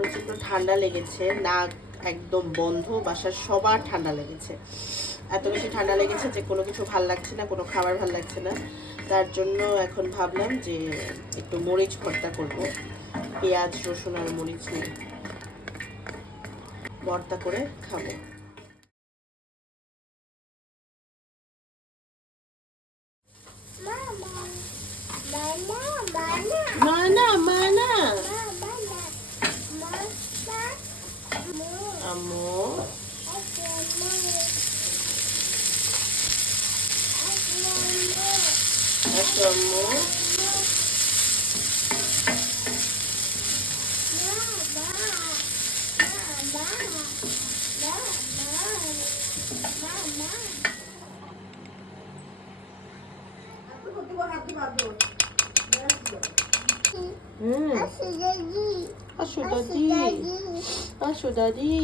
প্রচণ্ড ঠান্ডা লেগেছে, নাক একদম বন্ধ, বাসার সবার ঠান্ডা লেগেছে। এত বেশি ঠান্ডা লেগেছে যে কোনো কিছু ভাল লাগছে না, কোনো খাবার ভাল লাগছে না। তার জন্য এখন ভাবলাম যে একটু মরিচ ভর্তা করব, পেঁয়াজ রসুন আর মরিচ নিয়ে ভর্তা করে খাবো। মানা মানা আম্মু আম্মু আসো দাদি, আসো দাদি।